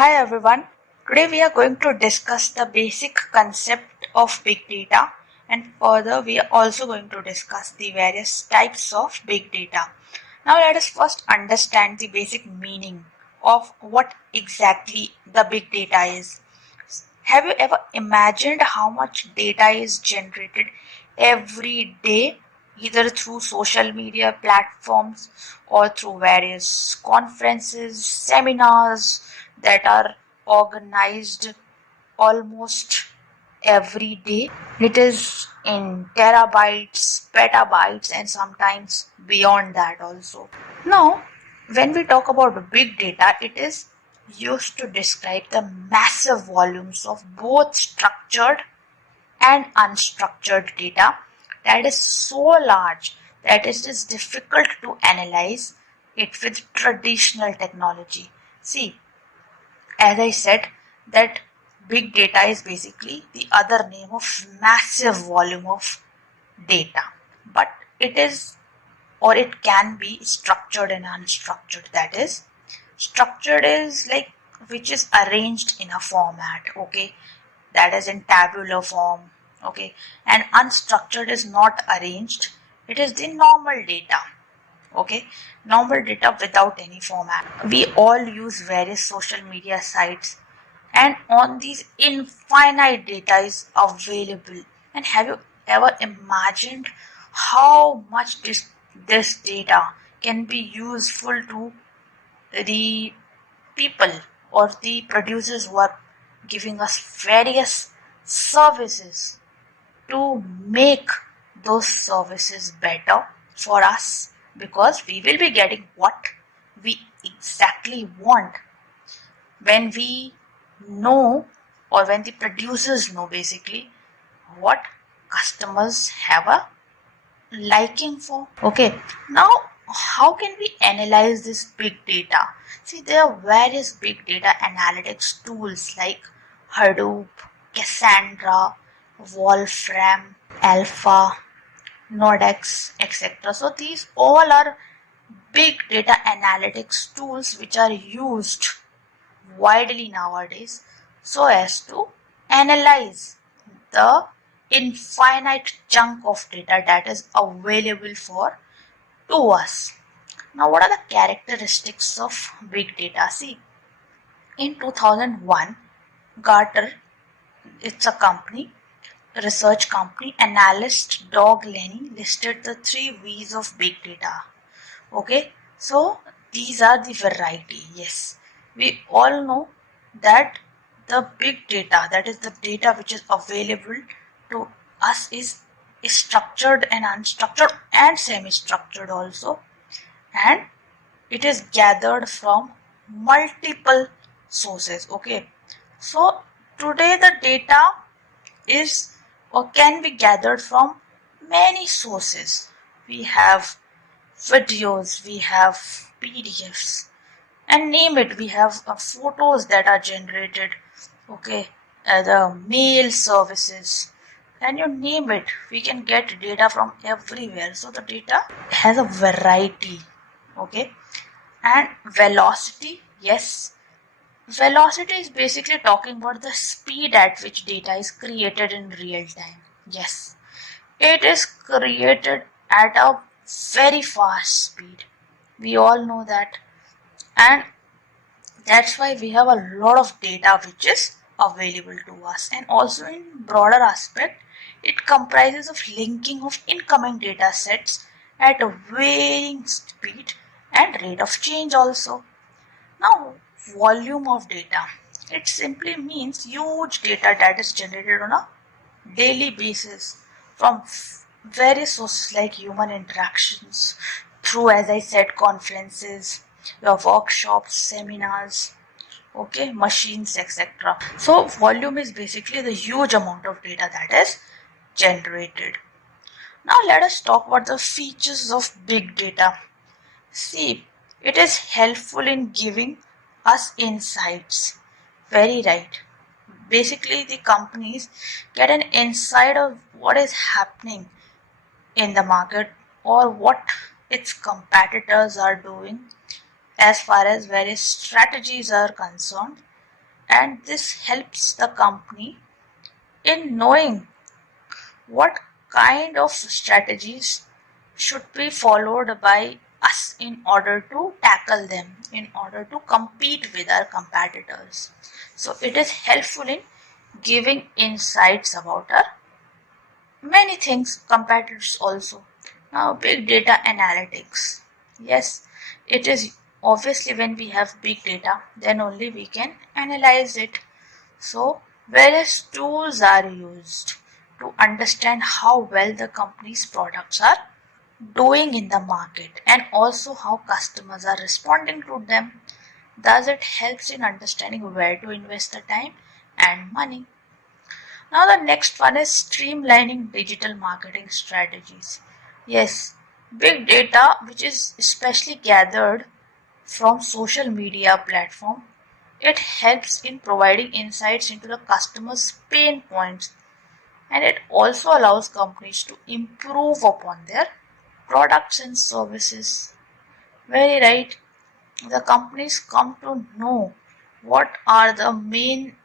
Hi everyone. Today we are going to discuss the basic concept of big data, and further we are also going to discuss the various types of big data. Now let us first understand the basic meaning of what exactly the big data is. Have you ever imagined how much data is generated every day, either through social media platforms or through various conferences, seminars that are organized almost every day? It is in terabytes, petabytes, and sometimes beyond that also. Now, when we talk about big data, it is used to describe the massive volumes of both structured and unstructured data that is so large that it is difficult to analyze it with traditional technology. See, as I said, that big data is basically the other name of massive volume of data, but it is, or it can be, structured and unstructured. That is, structured is like which is arranged in a format, okay, that is in tabular form, okay, and unstructured is not arranged, it is the normal data, okay, normal data without any format. We all use various social media sites, and on these infinite data is available. And have you ever imagined how much this data can be useful to the people or the producers who are giving us various services to make those services better for us, because we will be getting what we exactly want when we know, or when the producers know basically what customers have a liking for. Okay, now how can we analyze this big data? See, there are various big data analytics tools like Hadoop, Cassandra, Wolfram, Alpha, Nodex, etc. So these all are big data analytics tools which are used widely nowadays so as to analyze the infinite chunk of data that is available for to us. Now, what are the characteristics of big data? See, in 2001, Gartner, it's a company, research company, analyst Doug Lenny listed the 3 V's of big data. Okay, so these are the variety. Yes, we all know that the big data, that is the data which is available to us, is structured and unstructured and semi-structured also, and it is gathered from multiple sources. Okay, so today the data is or can be gathered from many sources. We have videos, we have PDFs, and name it. We have photos that are generated, okay, the mail services, and you name it. We can get data from everywhere. So the data has a variety, okay, and velocity. Yes, velocity is basically talking about the speed at which data is created in real time. Yes, it is created at a very fast speed. We all know that. And that's why we have a lot of data which is available to us. And also, in broader aspect, it comprises of linking of incoming data sets at a varying speed and rate of change also. Now, volume of data. It simply means huge data that is generated on a daily basis from various sources like human interactions, through, as I said, conferences, your workshops, seminars, okay, machines, etc. So volume is basically the huge amount of data that is generated. Now let us talk about the features of big data. See, it is helpful in giving us insights. Very right. Basically, the companies get an insight of what is happening in the market or what its competitors are doing as far as various strategies are concerned. and this helps the company in knowing what kind of strategies should be followed by us in order to tackle them, in order to compete with our competitors. So it is helpful in giving insights about our many things, competitors also. Now, big data analytics. Yes, it is obviously when we have big data, then only we can analyze it. So, various tools are used to understand how well the company's products are doing in the market and also how customers are responding to them. Thus, it helps in understanding where to invest the time and money. Now, the next one is streamlining digital marketing strategies. Yes, big data, which is especially gathered from social media platform, it helps in providing insights into the customer's pain points, and it also allows companies to improve upon their products and services. Very right. The companies come to know what are the main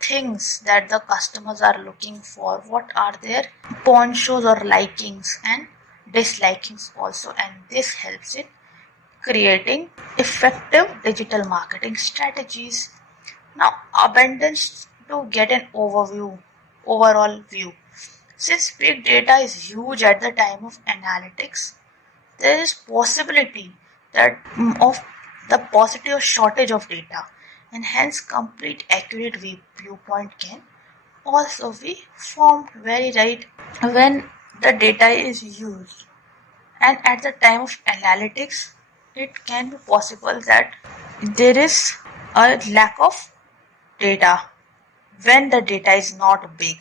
things that the customers are looking for, what are their ponchos or likings and dislikings also, and this helps in creating effective digital marketing strategies. Now, abundance to get an overall view. Since big data is huge at the time of analytics, there is possibility that of the possibility of shortage of data, and hence complete accurate viewpoint can also be formed. Very right. When the data is used and at the time of analytics, it can be possible that there is a lack of data when the data is not big,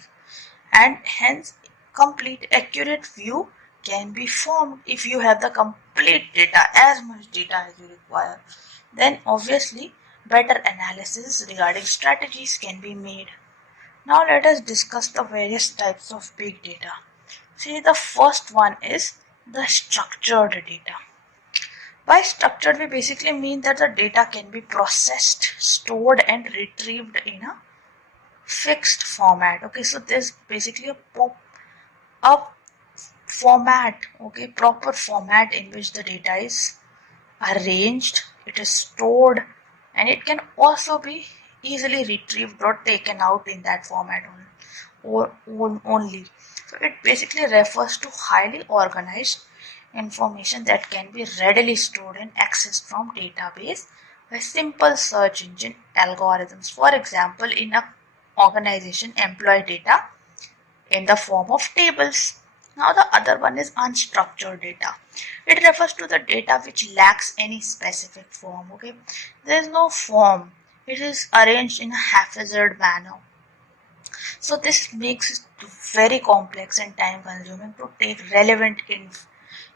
and hence complete accurate view can be formed. If you have the complete data, as much data as you require, then obviously better analysis regarding strategies can be made. Now let us discuss the various types of big data. See, the first one is the structured data. By structured, we basically mean that the data can be processed, stored and retrieved in a fixed format. Okay, so there's basically a format, okay, proper format in which the data is arranged, it is stored, and it can also be easily retrieved or taken out in that format only. So it basically refers to highly organized information that can be readily stored and accessed from database by simple search engine algorithms. For example, in a organization employee data in the form of tables. Now the other one is unstructured data. It refers to the data which lacks any specific form. Okay, there is no form. It is arranged in a haphazard manner. So this makes it very complex and time consuming to take relevant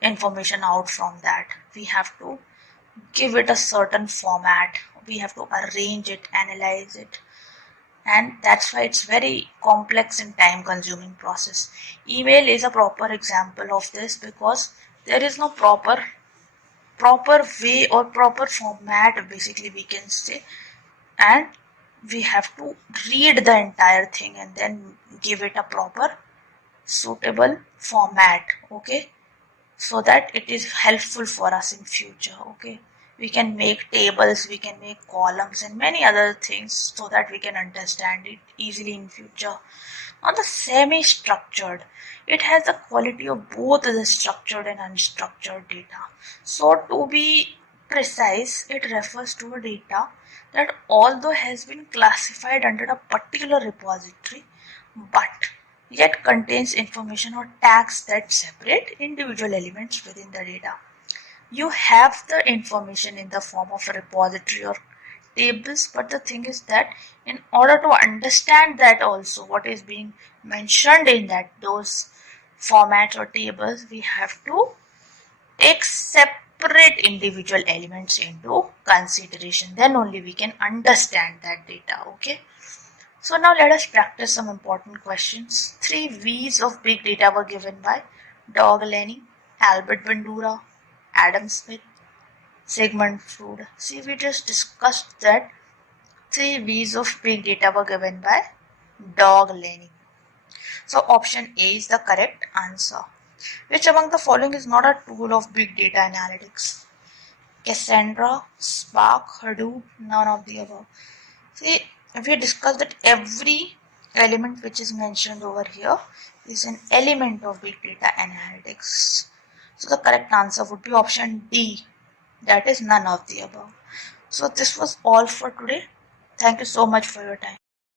information out from that. We have to give it a certain format. We have to arrange it, analyze it, and that's why it's very complex and time consuming process. Email is a proper example of this because there is no proper way or proper format, basically we can say, and we have to read the entire thing and then give it a proper suitable format, okay, so that it is helpful for us in future. Okay, we can make tables, we can make columns and many other things so that we can understand it easily in future. Now the semi-structured, it has the quality of both the structured and unstructured data. So to be precise, it refers to a data that although has been classified under a particular repository, but yet contains information or tags that separate individual elements within the data. You have the information in the form of a repository or tables, but the thing is that in order to understand that also what is being mentioned in that those formats or tables, we have to take separate individual elements into consideration. Then only we can understand that data. Okay. So now let us practice some important questions. 3 V's of big data were given by Doug Lenny, Albert Bandura, Adam Smith, Sigmund Freud. See, we just discussed that three V's of big data were given by Dog Lenny. So option A is the correct answer. Which among the following is not a tool of big data analytics? Cassandra, Spark, Hadoop, none of the above. See, we discussed that every element which is mentioned over here is an element of big data analytics. So the correct answer would be option D, that is none of the above. So this was all for today. Thank you so much for your time.